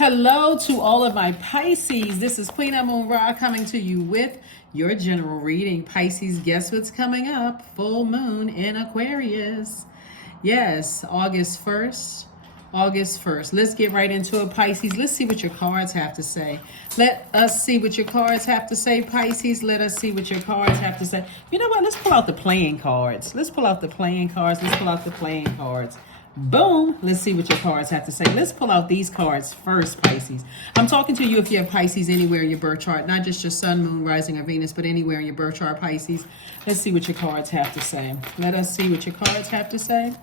Hello to all of my Pisces. This is Queen Amun Ra coming to you with your general reading. Pisces, guess what's coming up? Full moon in Aquarius. Yes, August 1st. August 1st. Let's get right into it, Pisces. Let's see what your cards have to say. Let us see what your cards have to say, Pisces. Let us see what your cards have to say. You know what? Let's pull out the playing cards. Let's pull out the playing cards. Let's pull out the playing cards. Boom. Let's see what your cards have to say. Let's pull out these cards first, Pisces. I'm talking to you if you have Pisces anywhere in your birth chart, not just your sun, moon, rising, or Venus, but anywhere in your birth chart, Pisces. Let's see what your cards have to say. Let us see what your cards have to say.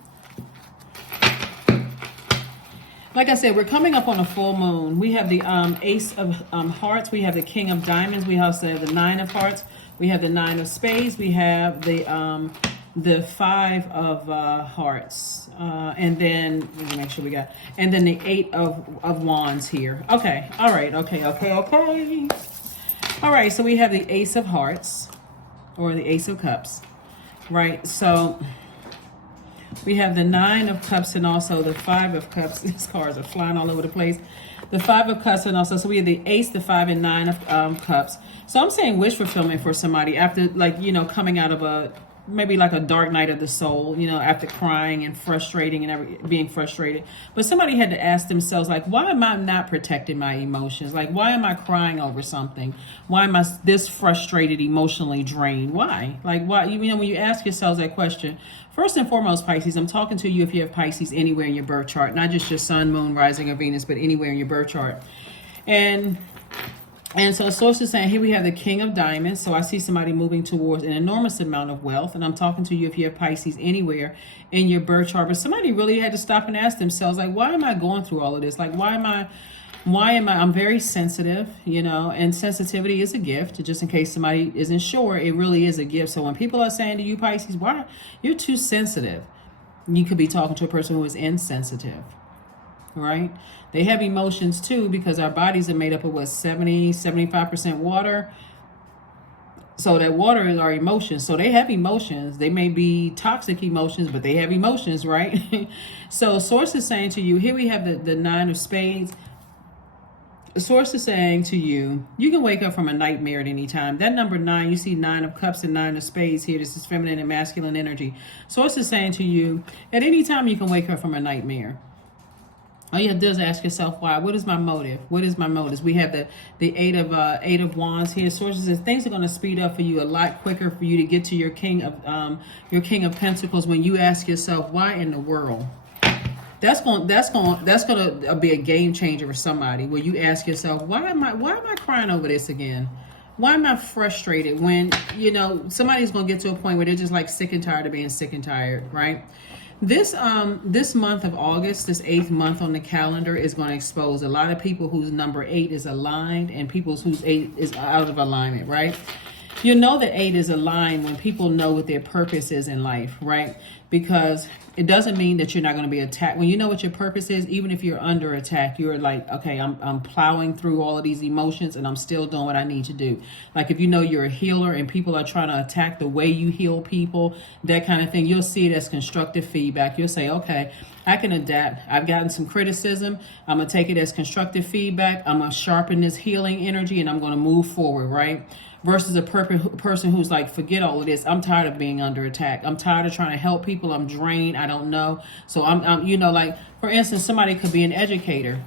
Like I said, we're coming up on a full moon. We have the Ace of Hearts. We have the King of Diamonds. We also have the Nine of Hearts. We have the Nine of Spades. We have the Five of Hearts. And then, let me make sure we got, and then the Eight of Wands here. Okay. All right. Okay. All right. So we have the Ace of Hearts or the Ace of Cups, right? So we have the Nine of Cups and also the Five of Cups. These cards are flying all over the place. The Five of Cups and also, so we have the Ace, the Five, and Nine of Cups. So I'm saying wish fulfillment for somebody after, like, you know, coming out of maybe like a dark night of the soul, you know, after crying and frustrating and being frustrated. But somebody had to ask themselves, like, why am I not protecting my emotions? Like, why am I crying over something? Why am I this frustrated, emotionally drained? Why? Like, why? You know, when you ask yourselves that question, first and foremost, Pisces, I'm talking to you if you have Pisces anywhere in your birth chart, not just your sun, moon, rising, or Venus, but anywhere in your birth chart. And so source is saying, here we have the King of Diamonds. So I see somebody moving towards an enormous amount of wealth. And I'm talking to you if you have Pisces anywhere in your birth chart. But somebody really had to stop and ask themselves, like, why am I going through all of this? Like, I'm very sensitive, you know, and sensitivity is a gift. Just in case somebody isn't sure, it really is a gift. So when people are saying to you, Pisces, why you're too sensitive, you could be talking to a person who is insensitive. Right? They have emotions too, because our bodies are made up of what, 75% water. So that water is our emotions. So they have emotions. They may be toxic emotions, but they have emotions, right? So source is saying to you, here we have the Nine of Spades. The source is saying to you, you can wake up from a nightmare at any time. That number 9, you see Nine of Cups and Nine of Spades here. This is feminine and masculine energy. Source is saying to you, at any time you can wake up from a nightmare. All you have to do is ask yourself, why? What is my motive? What is my motive? We have the Eight of Wands here. Sources says things are going to speed up for you a lot quicker for you to get to your King of Pentacles when you ask yourself, why in the world? That's going to be a game changer for somebody. Where you ask yourself, why am I crying over this again? Why am I frustrated? When, you know, somebody's going to get to a point where they're just like sick and tired of being sick and tired, right? This month of August, this 8th month on the calendar, is going to expose a lot of people whose number 8 is aligned and people whose 8 is out of alignment, right? You know that 8 is aligned when people know what their purpose is in life, right? Because it doesn't mean that you're not going to be attacked. When you know what your purpose is, even if you're under attack, you're like, okay, I'm plowing through all of these emotions and I'm still doing what I need to do. Like if you know you're a healer and people are trying to attack the way you heal people, that kind of thing, you'll see it as constructive feedback. You'll say, okay, I can adapt. I've gotten some criticism. I'm going to take it as constructive feedback. I'm going to sharpen this healing energy and I'm going to move forward, right? Versus a person who's like, forget all of this. I'm tired of being under attack. I'm tired of trying to help people. I'm drained. I don't know. So I'm you know, like, for instance, somebody could be an educator.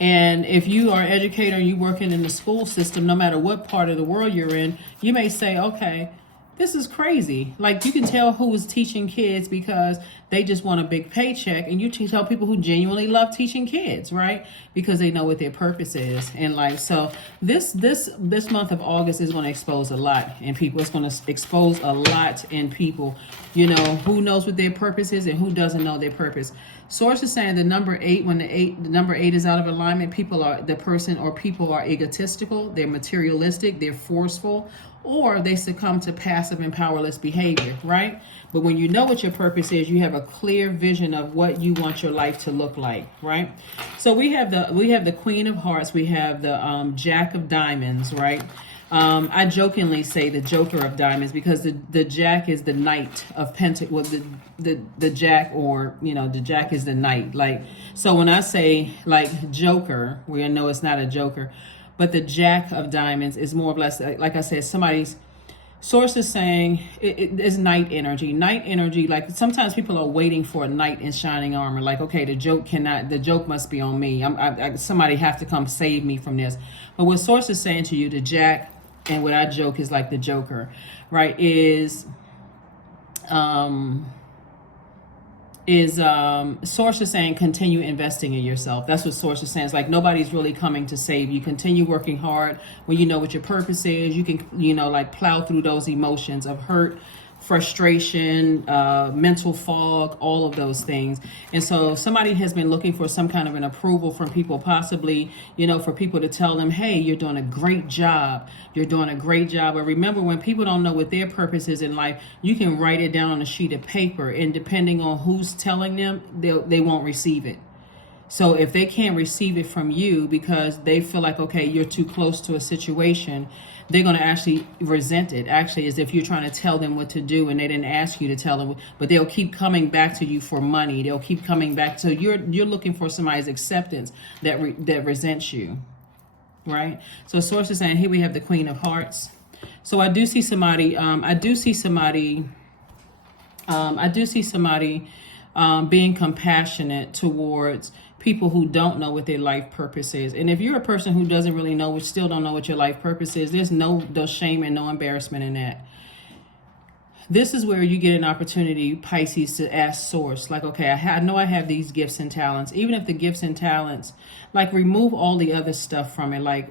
And if you are an educator and you're working in the school system, no matter what part of the world you're in, you may say, okay, this is crazy. Like, you can tell who is teaching kids because they just want a big paycheck. And you tell people who genuinely love teaching kids, right? Because they know what their purpose is in life. So this month of August is going to expose a lot in people. It's going to expose a lot in people, you know, who knows what their purpose is and who doesn't know their purpose. Source is saying the number 8, when the number 8 is out of alignment, people are egotistical, they're materialistic, they're forceful, or they succumb to passive and powerless behavior, right? But when you know what your purpose is, you have a clear vision of what you want your life to look like, right? So we have the Queen of Hearts, we have the Jack of Diamonds, right? I jokingly say the Joker of Diamonds because the Jack is the Knight of Pentacles. Well, the Jack, or the Jack is the Knight. Like, so when I say like Joker, we know it's not a Joker, but the Jack of Diamonds is more or less like I said, somebody's source is saying it is night energy. Night energy, like sometimes people are waiting for a knight in shining armor. Like, okay, the joke must be on me. Somebody have to come save me from this. But what source is saying to you, the Jack, and what I joke is like the Joker, right? Source is saying continue investing in yourself. That's what source is saying. It's like nobody's really coming to save you. Continue working hard. When you know what your purpose is, you can like plow through those emotions of hurt, frustration, mental fog, all of those things. And so somebody has been looking for some kind of an approval from people, possibly for people to tell them, hey, you're doing a great job. You're doing a great job. But remember, when people don't know what their purpose is in life, you can write it down on a sheet of paper, and depending on who's telling them, they won't receive it. So if they can't receive it from you because they feel like, okay, you're too close to a situation, they're going to actually resent it. Actually, as if you're trying to tell them what to do and they didn't ask you to tell them. But they'll keep coming back to you for money. They'll keep coming back. So you're looking for somebody's acceptance that resents you, right? So source is saying, here we have the Queen of Hearts. So I do see somebody. Being compassionate towards people who don't know what their life purpose is. And if you're a person who doesn't really know, still don't know what your life purpose is, there's no shame and no embarrassment in that. This is where you get an opportunity, Pisces, to ask source. Like, okay, I know I have these gifts and talents. Even if the gifts and talents, like, remove all the other stuff from it. Like,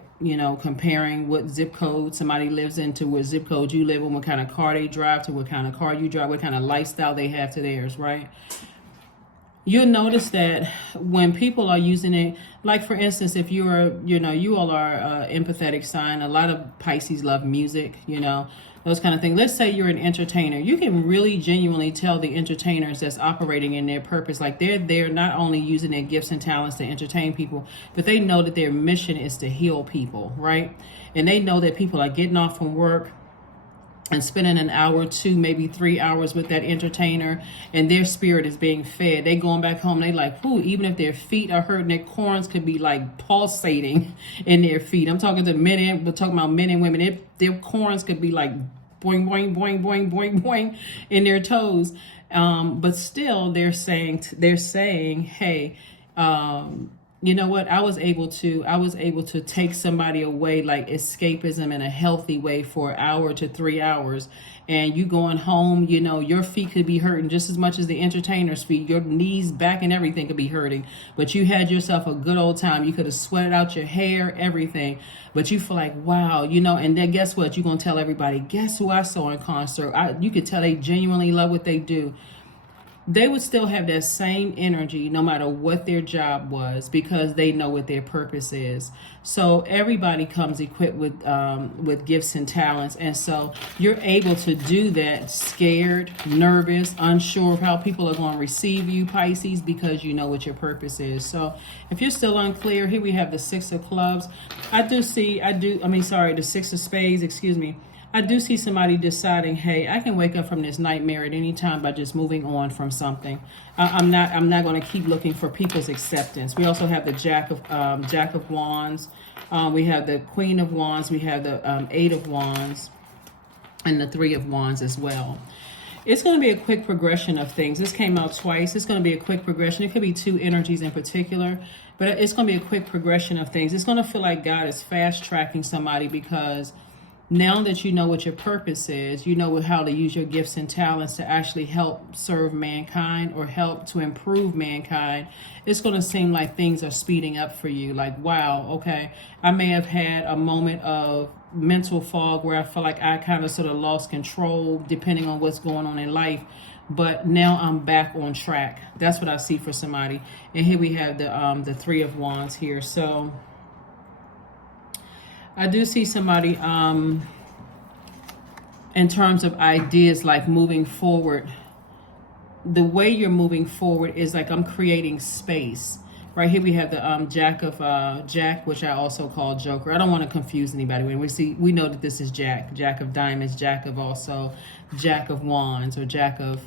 comparing what zip code somebody lives in to what zip code you live in, what kind of car they drive to what kind of car you drive, what kind of lifestyle they have to theirs, right? You'll notice that when people are using it, like for instance, if you all are an empathetic sign, a lot of Pisces love music, those kind of things. Let's say you're an entertainer. You can really genuinely tell the entertainers that's operating in their purpose, like they're not only using their gifts and talents to entertain people, but they know that their mission is to heal people, right? And they know that people are getting off from work and spending an hour, 2, maybe 3 hours with that entertainer, and their spirit is being fed. They going back home, they like, ooh, even if their feet are hurting, their corns could be like pulsating in their feet. I'm talking to men, we're talking about men and women. Their corns could be like boing, boing, boing, boing, boing, boing in their toes. But still they're saying, hey, you know what? I was able to take somebody away, like escapism in a healthy way for an hour to 3 hours. And you going home, your feet could be hurting just as much as the entertainer's feet. Your knees, back, and everything could be hurting. But you had yourself a good old time. You could have sweated out your hair, everything. But you feel like, wow, and then guess what? You're going to tell everybody, guess who I saw in concert? You could tell they genuinely love what they do. They would still have that same energy no matter what their job was, because they know what their purpose is. So everybody comes equipped with gifts and talents, and so you're able to do that scared, nervous, unsure of how people are going to receive you, Pisces, because you know what your purpose is. So if you're still unclear, here we have the Six of Clubs. The Six of Spades, excuse me. I do see somebody deciding, hey, I can wake up from this nightmare at any time by just moving on from something. I'm not going to keep looking for people's acceptance. We also have the Jack of Wands. We have the Queen of Wands. We have the Eight of Wands and the Three of Wands as well. It's going to be a quick progression of things. This came out twice. It's going to be a quick progression. It could be two energies in particular, but it's going to be a quick progression of things. It's going to feel like God is fast tracking somebody, because now that you know what your purpose is, you know how to use your gifts and talents to actually help serve mankind or help to improve mankind. It's going to seem like things are speeding up for you. Like, wow, okay, I may have had a moment of mental fog where I feel like I kind of sort of lost control depending on what's going on in life. But now I'm back on track. That's what I see for somebody. And here we have the Three of Wands here. So I do see somebody in terms of ideas, like moving forward. The way you're moving forward is like, I'm creating space Right here we have the Jack, which I also call Joker. I don't want to confuse anybody. When we know that this is Jack of Diamonds, Jack of Wands, or Jack of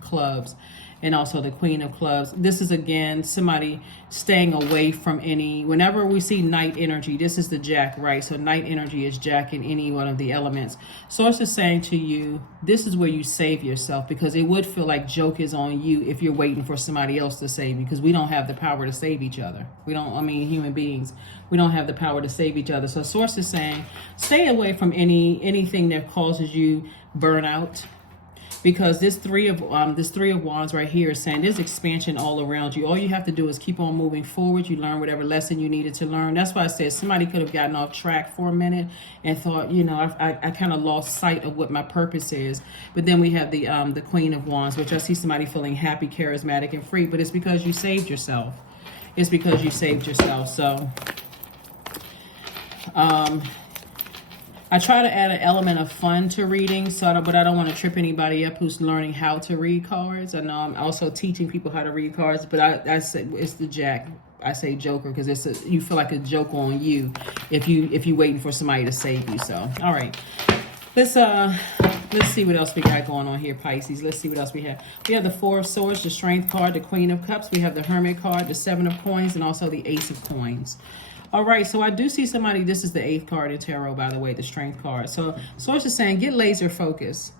Clubs, and also the Queen of Clubs. This is, again, somebody staying away from any, whenever we see night energy, this is the Jack, right? So night energy is Jack in any one of the elements. Source is saying to you, this is where you save yourself, because it would feel like joke is on you if you're waiting for somebody else to save you, because we don't have the power to save each other. Human beings, we don't have the power to save each other. So source is saying, stay away from anything that causes you burnout. Because this three of wands right here is saying there's expansion all around you. All you have to do is keep on moving forward. You learn whatever lesson you needed to learn. That's why I said somebody could have gotten off track for a minute and thought, I kind of lost sight of what my purpose is. But then we have the Queen of Wands, which I see somebody feeling happy, charismatic, and free. But it's because you saved yourself. It's because you saved yourself. So I try to add an element of fun to reading, but I don't want to trip anybody up who's learning how to read cards. I know I'm also teaching people how to read cards, but I say it's the Jack. I say Joker because you feel like a joke on you if you waiting for somebody to save you. So, all right, let's see what else we got going on here, Pisces. Let's see what else we have. We have the Four of Swords, the Strength card, the Queen of Cups. We have the Hermit card, the Seven of Coins, and also the Ace of Coins. All right, so I do see somebody, this is the 8th card in tarot, by the way, the Strength card. So source is saying, get laser focus.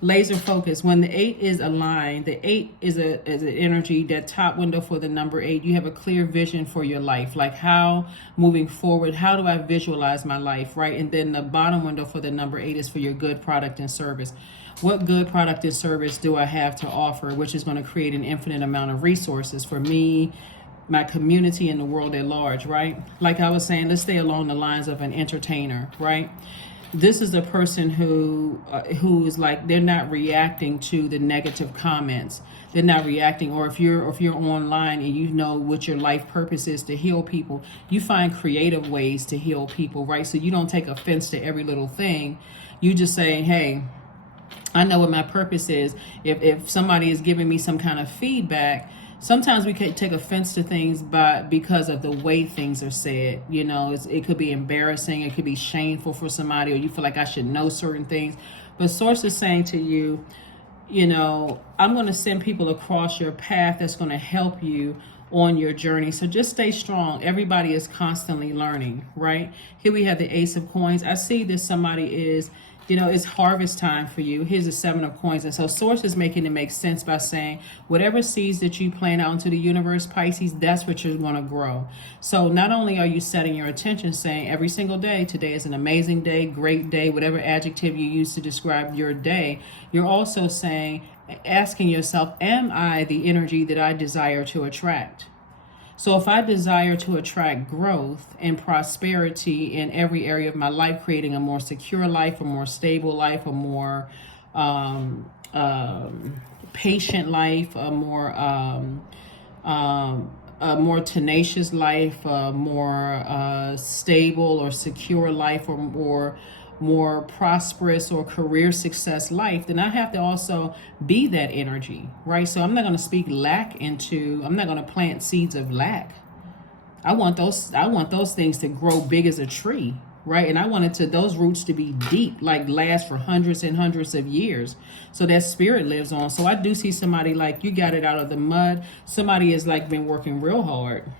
Laser focus. When the 8 is aligned, the 8 is an energy, that top window for the number 8. You have a clear vision for your life. Like how, moving forward, how do I visualize my life, right? And then the bottom window for the number 8 is for your good product and service. What good product and service do I have to offer, which is going to create an infinite amount of resources for me, my community, and the world at large, right? Like I was saying, let's stay along the lines of an entertainer, right? This is a person who is like, they're not reacting to the negative comments. They're not reacting. Or if you're online and you know what your life purpose is, to heal people, you find creative ways to heal people, right? So you don't take offense to every little thing. You just say, hey, I know what my purpose is. If somebody is giving me some kind of feedback, sometimes we can take offense to things because of the way things are said. It could be embarrassing. It could be shameful for somebody, or you feel like I should know certain things. But source is saying to you, I'm going to send people across your path that's going to help you on your journey. So just stay strong. Everybody is constantly learning, right? Here we have the Ace of Coins. I see that somebody is, it's harvest time for you. Here's the Seven of Coins. And so source is making it make sense by saying whatever seeds that you plant out into the universe, Pisces, that's what you're going to grow. So not only are you setting your attention, saying every single day, today is an amazing day, great day, whatever adjective you use to describe your day, you're also saying, asking yourself, am I the energy that I desire to attract? So if I desire to attract growth and prosperity in every area of my life, creating a more secure life, a more stable life, a more patient life, a more tenacious life, a more stable or secure life, or more prosperous or career success life, then I have to also be that energy, right? So I'm not going to speak lack I'm not going to plant seeds of lack. I want those things to grow big as a tree, right? And I want those roots to be deep, like last for hundreds and hundreds of years. So that spirit lives on. So I do see somebody like you got it out of the mud. Somebody has like been working real hard.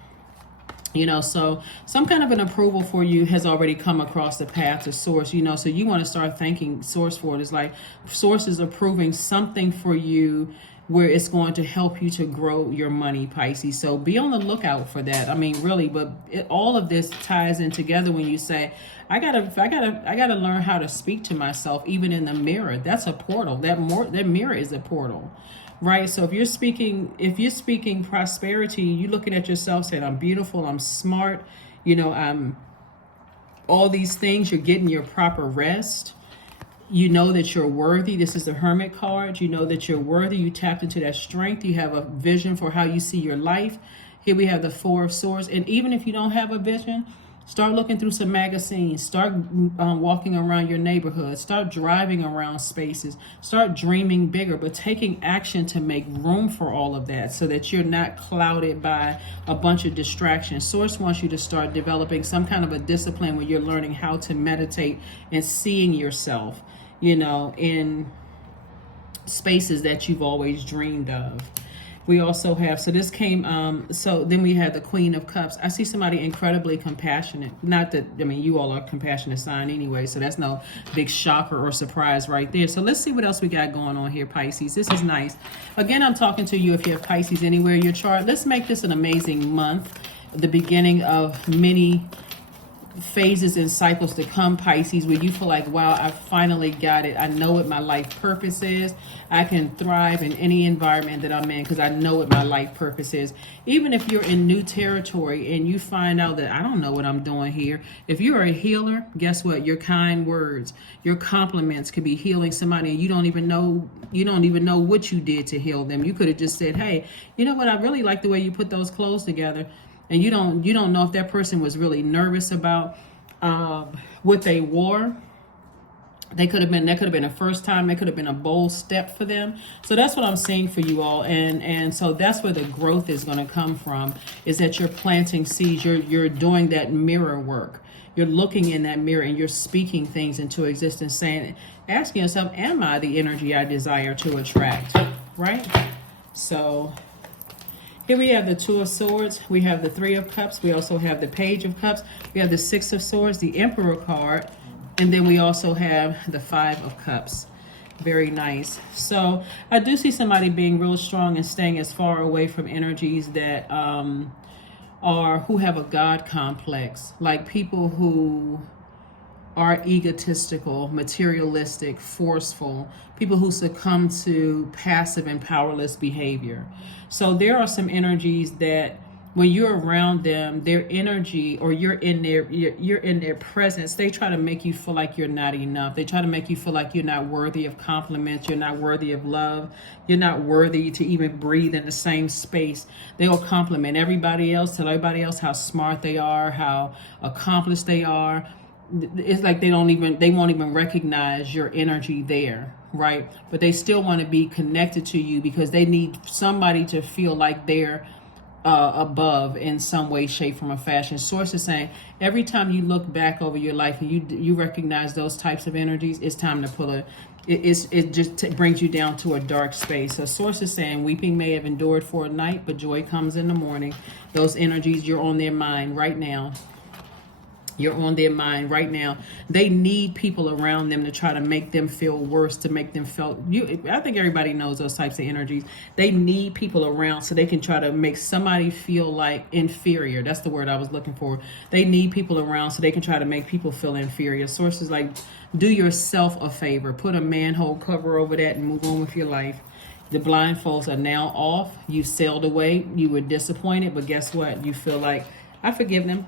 So some kind of an approval for you has already come across the path to source, so you want to start thanking source for it. It's like source is approving something for you where it's going to help you to grow your money, Pisces. So be on the lookout for that. I mean, really, but all of this ties in together when you say, I gotta learn how to speak to myself, even in the mirror. That's a portal. That mirror is a portal. Right. So if you're speaking prosperity, you're looking at yourself saying, I'm beautiful, I'm smart, I'm all these things, you're getting your proper rest. You know that you're worthy. This is the Hermit card. You know that you're worthy. You tapped into that strength. You have a vision for how you see your life. Here we have the Four of Swords. And even if you don't have a vision, Start looking through some magazines. Start walking around your neighborhood. Start driving around spaces. Start dreaming bigger, but taking action to make room for all of that so that you're not clouded by a bunch of distractions. Source wants you to start developing some kind of a discipline where you're learning how to meditate and seeing yourself, you know, in spaces that you've always dreamed of. We also have, so this came, so then we have the Queen of Cups. I see somebody incredibly compassionate. Not that, I mean, you all are a compassionate sign anyway, so that's no big shocker or surprise right there. So let's see what else we got going on here, Pisces. This is nice. Again, I'm talking to you if you have Pisces anywhere in your chart. Let's make this an amazing month, the beginning of many phases and cycles to come, Pisces, where you feel like, wow, I finally got it. I know what my life purpose is. I can thrive in any environment that I'm in because I know what my life purpose is. Even if you're in new territory and you find out that I don't know what I'm doing here. If you're a healer, guess what? Your kind words, your compliments could be healing somebody and you don't even know what you did to heal them. You could have just said, hey, you know what? I really like the way you put those clothes together. And you don't know if that person was really nervous about what they wore. That could have been a first time. It could have been a bold step for them. So that's what I'm seeing for you all. And so that's where the growth is going to come from, is that you're planting seeds. You're doing that mirror work. You're looking in that mirror and you're speaking things into existence, saying, asking yourself, am I the energy I desire to attract? Right? So here we have the Two of Swords. We have the Three of Cups. We also have the Page of Cups. We have the Six of Swords, the Emperor card. And then we also have the Five of Cups. Very nice. So I do see somebody being real strong and staying as far away from energies that who have a God complex. Like people who are egotistical, materialistic, forceful, people who succumb to passive and powerless behavior. So there are some energies that when you're around them, their energy, or you're in their presence, they try to make you feel like you're not enough. They try to make you feel like you're not worthy of compliments, you're not worthy of love, you're not worthy to even breathe in the same space. They'll compliment everybody else, tell everybody else how smart they are, how accomplished they are. It's like they won't even recognize your energy there, right? But they still want to be connected to you because they need somebody to feel like they're above in some way, shape, form, or fashion. Source is saying every time you look back over your life and you recognize those types of energies, it's time to pull it just brings you down to a dark space. So Source is saying weeping may have endured for a night, but joy comes in the morning. Those energies, you're on their mind right now. You're on their mind right now. They need people around them to try to make them feel worse, to make them feel I think everybody knows those types of energies. They need people around so they can try to make somebody feel like inferior. That's the word I was looking for. They need people around so they can try to make people feel inferior. Sources like, do yourself a favor. Put a manhole cover over that and move on with your life. The blindfolds are now off. You sailed away. You were disappointed, but guess what? You feel like, I forgive them.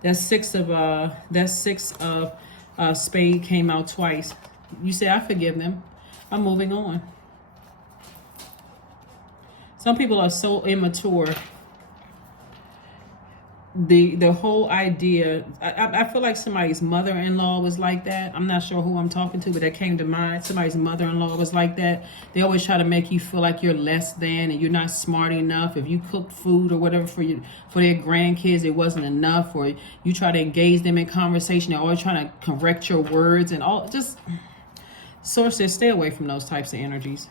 That six of spade came out twice. You say, I forgive them. I'm moving on. Some people are so immature. The whole idea, I feel like somebody's mother-in-law was like that. I'm not sure who I'm talking to, but that came to mind. Somebody's mother-in-law was like that. They always try to make you feel like you're less than and you're not smart enough. If you cooked food or whatever for their grandkids, it wasn't enough, or you try to engage them in conversation. They're always trying to correct your words and all. Just sources, stay away from those types of energies.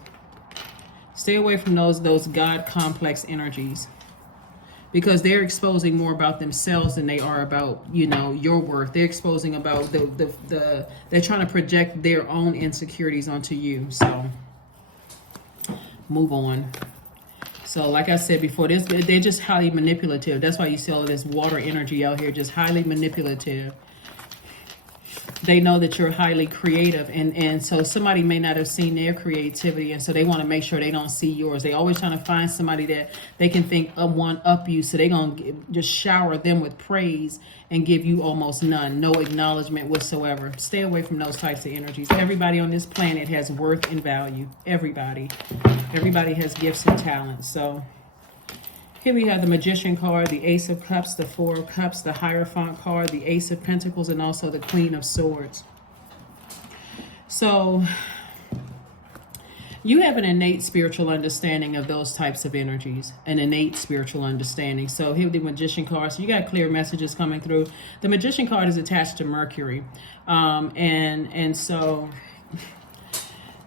Stay away from those God complex energies. Because they're exposing more about themselves than they are about, your worth. They're exposing about they're trying to project their own insecurities onto you. So move on. So like I said before, they're just highly manipulative. That's why you see all of this water energy out here, just highly manipulative. They know that you're highly creative, and so somebody may not have seen their creativity, and so they want to make sure they don't see yours. They always trying to find somebody that they can think of one up you, so they're going to just shower them with praise and give you almost none, no acknowledgement whatsoever. Stay away from those types of energies. Everybody on this planet has worth and value. Everybody has gifts and talents. So Here we have the Magician card, the Ace of Cups, the Four of Cups, the Hierophant card, the Ace of Pentacles, and also the Queen of Swords. So you have an innate spiritual understanding of those types of energies, an innate spiritual understanding. So here the Magician card, so you got clear messages coming through. The Magician card is attached to Mercury. And so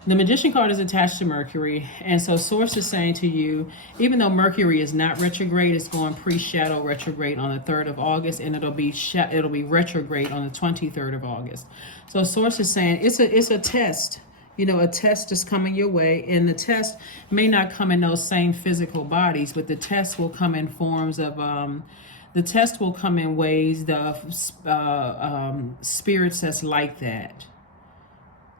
the Magician card is attached to Mercury. And so Source is saying to you, even though Mercury is not retrograde, it's going pre-shadow retrograde on the 3rd of August, and it'll be retrograde on the 23rd of August. So Source is saying it's a test. You know, a test is coming your way, and the test may not come in those same physical bodies, but the test will come in forms of, the test will come in ways of spirits that's like that.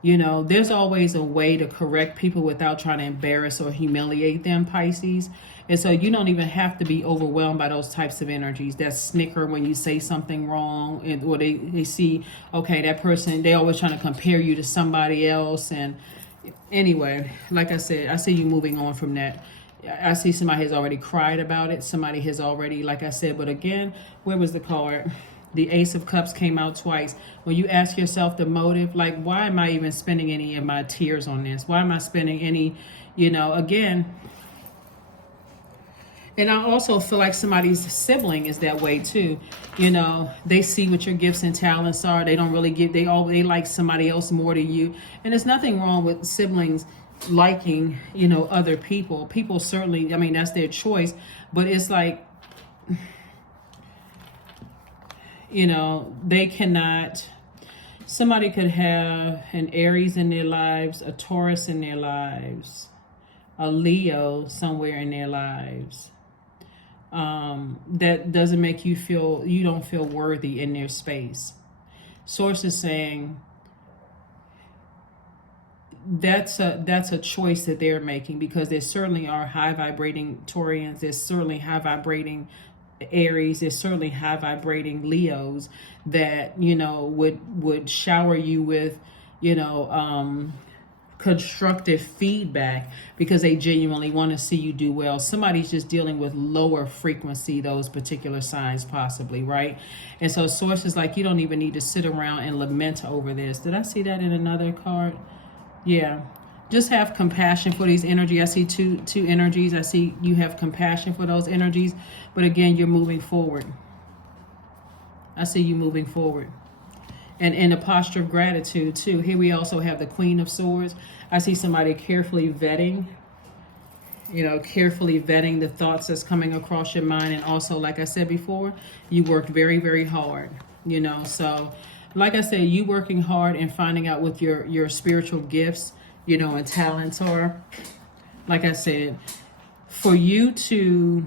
You know, there's always a way to correct people without trying to embarrass or humiliate them, Pisces. And so you don't even have to be overwhelmed by those types of energies that snicker when you say something wrong, and or they see, okay, that person, they always trying to compare you to somebody else. And anyway, like I said, I see you moving on from that. I see somebody has already cried about it. Somebody has already, like I said, but again, where was the card? The Ace of Cups came out twice. When you ask yourself the motive, like, why am I even spending any of my tears on this? Why am I spending any, you know, again. And I also feel like somebody's sibling is that way too. You know, they see what your gifts and talents are. They don't really give, they like somebody else more than you. And there's nothing wrong with siblings liking, you know, other people. People certainly, I mean, that's their choice. But it's like, you know, they cannot, somebody could have an Aries in their lives, a Taurus in their lives, a Leo somewhere in their lives. That doesn't make you feel, you don't feel worthy in their space. Source is saying that's a choice that they're making, because there certainly are high vibrating Taurians. There's certainly high vibrating Aries, is certainly high vibrating Leos that, you know, would shower you with, you know, constructive feedback because they genuinely want to see you do well. Somebody's just dealing with lower frequency, those particular signs possibly, right? And so Source is like, you don't even need to sit around and lament over this. Did I see that in another card? Yeah. Just have compassion for these energies. I see two energies. I see you have compassion for those energies. But again, you're moving forward. I see you moving forward. And in a posture of gratitude, too. Here we also have the Queen of Swords. I see somebody carefully vetting, you know, carefully vetting the thoughts that's coming across your mind. And also, like I said before, you worked very, very hard, you know. So, like I said, you working hard and finding out what your spiritual gifts, you know, and talents are. Like I said, for you to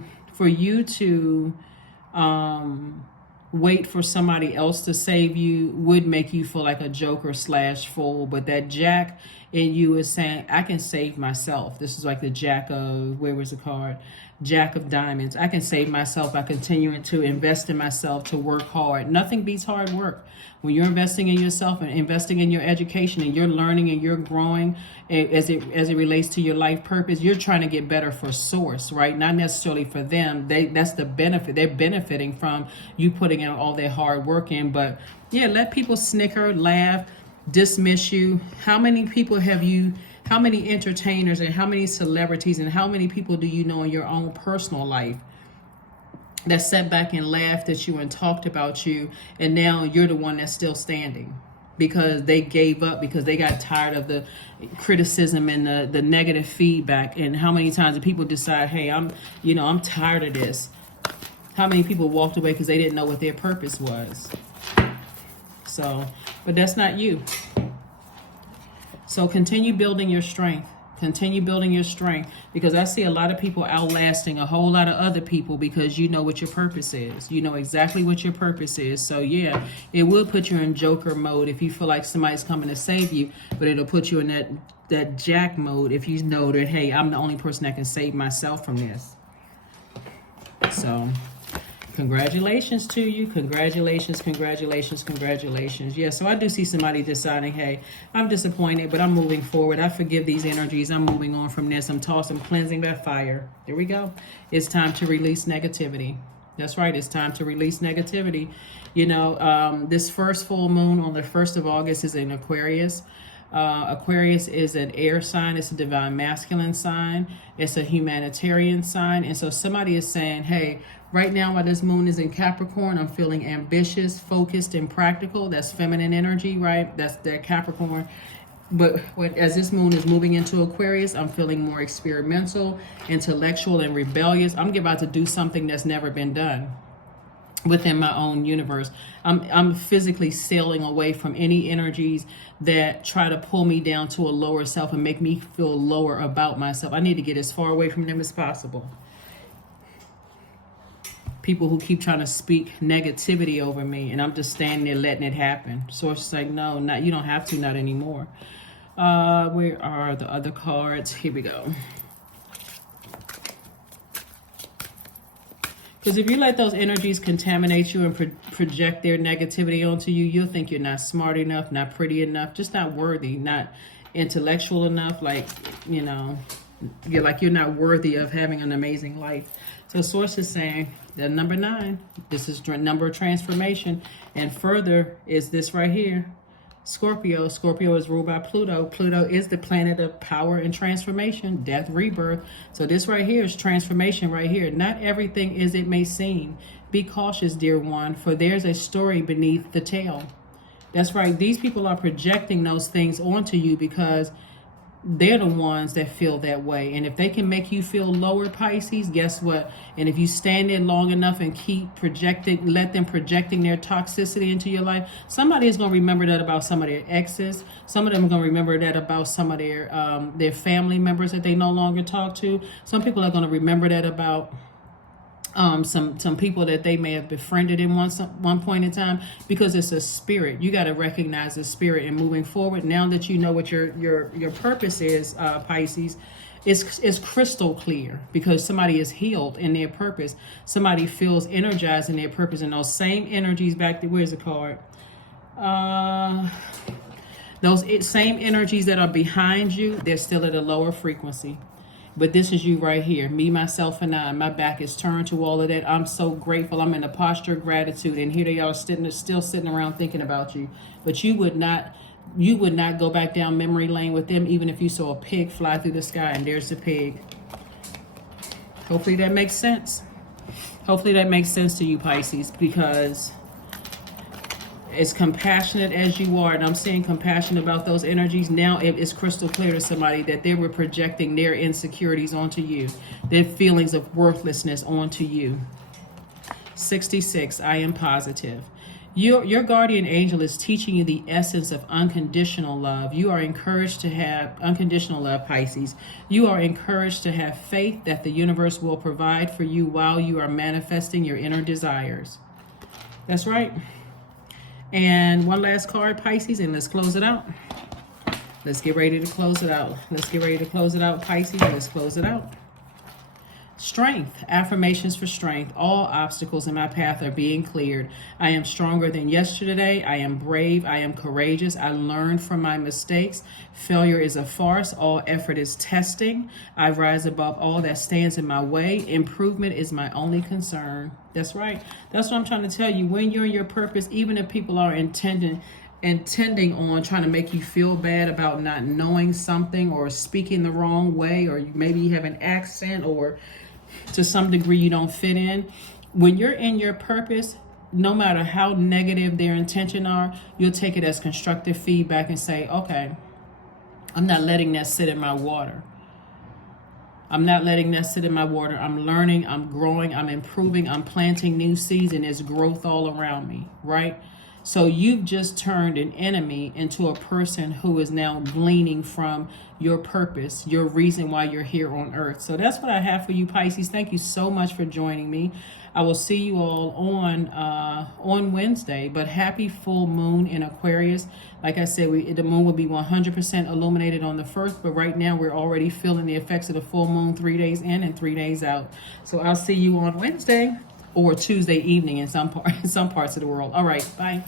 wait for somebody else to save you would make you feel like a joker / fool. But that Jack in you is saying, I can save myself. This is like the Jack of, where was the card? Jack of Diamonds. I can save myself by continuing to invest in myself, to work hard. Nothing beats hard work. When you're investing in yourself and investing in your education, and you're learning and you're growing as it relates to your life purpose, you're trying to get better for Source, right? Not necessarily for them. That's the benefit. They're benefiting from you putting in all their hard work in. But yeah, let people snicker, laugh, dismiss you. How many people have you, how many entertainers and how many celebrities and how many people do you know in your own personal life that sat back and laughed at you and talked about you, and now you're the one that's still standing because they gave up, because they got tired of the criticism and the negative feedback? And how many times do people decide, hey, I'm tired of this? How many people walked away because they didn't know what their purpose was? So, but that's not you. So continue building your strength. Continue building your strength, because I see a lot of people outlasting a whole lot of other people because you know what your purpose is. You know exactly what your purpose is. So yeah, it will put you in joker mode if you feel like somebody's coming to save you, but it'll put you in that Jack mode if you know that, hey, I'm the only person that can save myself from this. So Congratulations to you. Congratulations, congratulations, congratulations. Yeah, so I do see somebody deciding, hey, I'm disappointed, but I'm moving forward. I forgive these energies. I'm moving on from this. I'm tossing, cleansing that fire. There we go. It's time to release negativity. That's right. It's time to release negativity. You know, this first full moon on the 1st of August is in Aquarius. Aquarius is an air sign. It's a divine masculine sign. It's a humanitarian sign. And so somebody is saying, hey, right now while this moon is in Capricorn, I'm feeling ambitious, focused, and practical. That's feminine energy, right? That's their Capricorn. But as this moon is moving into Aquarius, I'm feeling more experimental, intellectual, and rebellious. I'm about to do something that's never been done within my own universe. I'm physically sailing away from any energies that try to pull me down to a lower self and make me feel lower about myself. I need to get as far away from them as possible. People who keep trying to speak negativity over me, and I'm just standing there letting it happen. So it's like, no, not, you don't have to, not anymore. Where are the other cards? Here we go. Because if you let those energies contaminate you and project their negativity onto you, you'll think you're not smart enough, not pretty enough, just not worthy, not intellectual enough. Like, you know, you're not worthy of having an amazing life. So Source is saying that number 9, this is number of transformation. And further is this right here. Scorpio. Scorpio is ruled by Pluto. Pluto is the planet of power and transformation, death, rebirth. So this right here is transformation right here. Not everything is it may seem. Be cautious, dear one, for there's a story beneath the tale. That's right. These people are projecting those things onto you because they're the ones that feel that way. And if they can make you feel lower, Pisces, guess what? And if you stand there long enough and keep projecting, let them projecting their toxicity into your life, somebody is going to remember that about some of their exes. Some of them are going to remember that about some of their family members that they no longer talk to. Some people are going to remember that about some people that they may have befriended in one point in time, because it's a spirit. You got to recognize the spirit and moving forward. Now that you know what your purpose is, Pisces, it's crystal clear, because somebody is healed in their purpose. Somebody feels energized in their purpose, and those same energies back to, where's the card? Those same energies that are behind you, they're still at a lower frequency. But this is you right here, me, myself, and I. My back is turned to all of that. I'm so grateful. I'm in a posture of gratitude. And here they are still sitting around thinking about you. But you would not go back down memory lane with them, even if you saw a pig fly through the sky and there's the pig. Hopefully that makes sense. Hopefully that makes sense to you, Pisces, because as compassionate as you are, and I'm saying compassion about those energies, now it's crystal clear to somebody that they were projecting their insecurities onto you, their feelings of worthlessness onto you. 66, I am positive. Your guardian angel is teaching you the essence of unconditional love. You are encouraged to have unconditional love, Pisces. You are encouraged to have faith that the universe will provide for you while you are manifesting your inner desires. That's right. And one last card, Pisces, and let's close it out. Let's get ready to close it out. Let's get ready to close it out, Pisces. Let's close it out. Strength. Affirmations for strength. All obstacles in my path are being cleared. I am stronger than yesterday. I am brave. I am courageous. I learned from my mistakes. Failure is a farce. All effort is testing. I rise above all that stands in my way. Improvement is my only concern. That's right. That's what I'm trying to tell you. When you're in your purpose, even if people are intending on trying to make you feel bad about not knowing something or speaking the wrong way, or maybe you have an accent, or to some degree you don't fit in. When you're in your purpose, no matter how negative their intention are, you'll take it as constructive feedback and say, okay, I'm not letting that sit in my water. I'm not letting that sit in my water. I'm learning, I'm growing, I'm improving, I'm planting new seeds, and there's growth all around me, right? So you've just turned an enemy into a person who is now gleaning from your purpose, your reason why you're here on earth. So that's what I have for you, Pisces. Thank you so much for joining me. I will see you all on Wednesday, but happy full moon in Aquarius. Like I said, the moon will be 100% illuminated on the 1st, but right now we're already feeling the effects of the full moon 3 days in and 3 days out. So I'll see you on Wednesday. or Tuesday evening in some parts of the world. All right, bye.